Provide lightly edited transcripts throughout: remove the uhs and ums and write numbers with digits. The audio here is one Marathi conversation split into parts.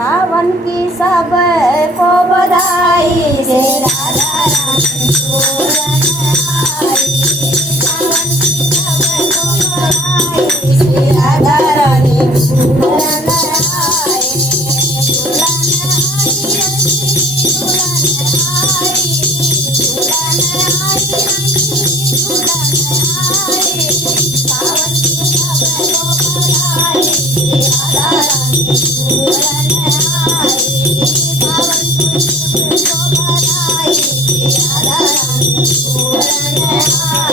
सावन की सब को बधाई रे राधा रानी झूलन आई। सावन की सब को बधाई रे राधा रानी झूलन आई। झूलन आई झूलन आई झूलन आई झूलन आई। सावन की सब को बधाई रे राधा रानी झूलन आई। सावन की सब को बधाई रे राधा रानी झूलन आई।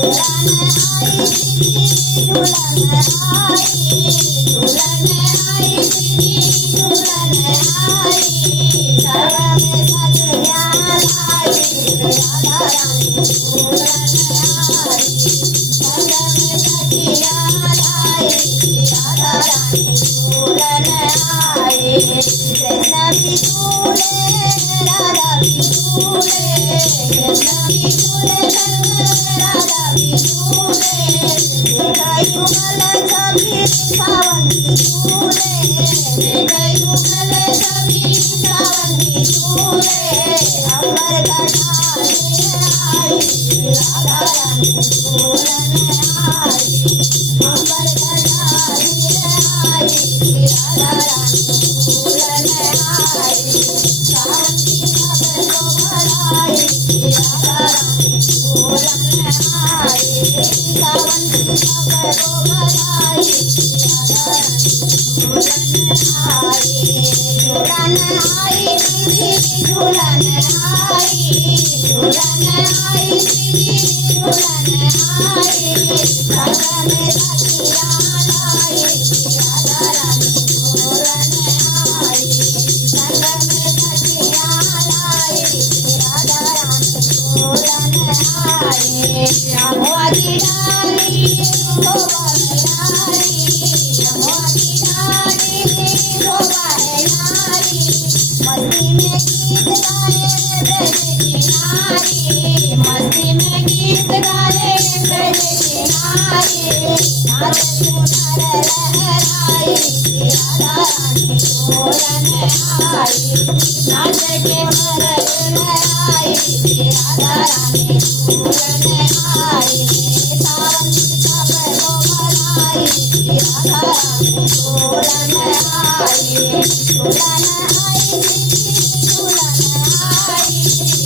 झूलन आई झूलन आई झूलन आई झूलन आई। सर्व में सखियाँ लाई रे राधा रानी झूलन आई। सर्व में सखियाँ लाई रे राधा रानी झूलन आई। कृष्ण भी झूले राधा भी झूले कृष्ण भी झूले राधा भी झूले। युगल सभी सावन की झूले युगल सभी सावन की झूले। अंबर का आई राधा रानी झूलन आई। अंबर का आई राधा रानी झूलन आई। सावन की सब को बधाई राधा रानी झूलन आई। सावन की सब को बधाई राधा रानी झूलन आई। झूलन आई दीदी झूलन आई झूलन आई दीदी झूलन आई। संग में सखियाँ लाई राधा रानी झूलन आई। संग में सखियाँ लाई राधा रानी झूलन आई। रमुआ की डाली शोभा लाई रमुआ की डाली शोभा लाई। मस्ती में गीत गाए ब्रज की नारी मस्ती में गीत गाए ब्रज की नारी। नाच सुनर लहराई राधा रानी झूलन आई। नाच के भर लहराई राधा रानी झूलन आई। सावन की सब को बधाई राधा रानी झूलन आई। झूलन आई झूलन आई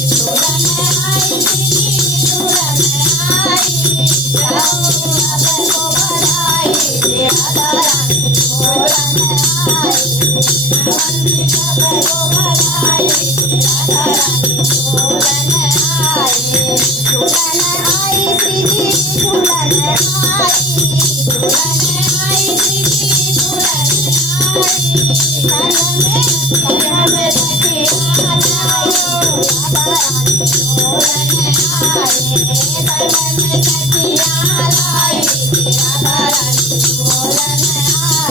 झूलन आई झूलन आई। सब को बधाई राधा रानी झूलन आई। सावन की सब को बधाई राधा रानी झूलन आई। झूलन आई दीदी झूलन आई झूलन आई दीदी झूलन आई। संग में सखियाँ लाई राधा रानी झूलन आई। संग में सखियाँ लाई राधा रानी झूलन आई।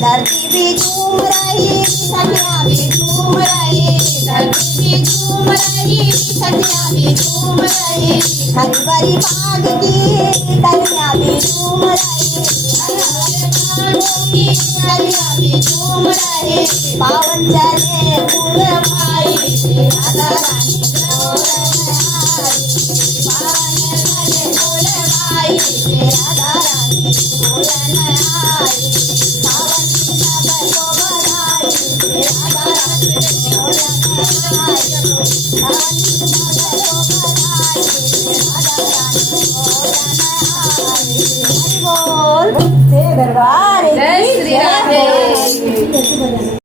धरती भी झूम रही सखियाँ भी झूम रही धरती भी झूम रही सखियाँ भी झूम रही। हरी भरी बाग की कलियाँ भी झूम रही हरे बागों की कलियाँ भी झूम रही। पावन चले पूर्णमाई राधा रानी झूलन आई। पावन चले पूर्णमाई राधा रानी झूलन आई। सावन की सब को बधाई राधा रानी झूलन आई। सावन की सब को बधाई राधा रानी झूलन आई। हरि बोल से दरबार।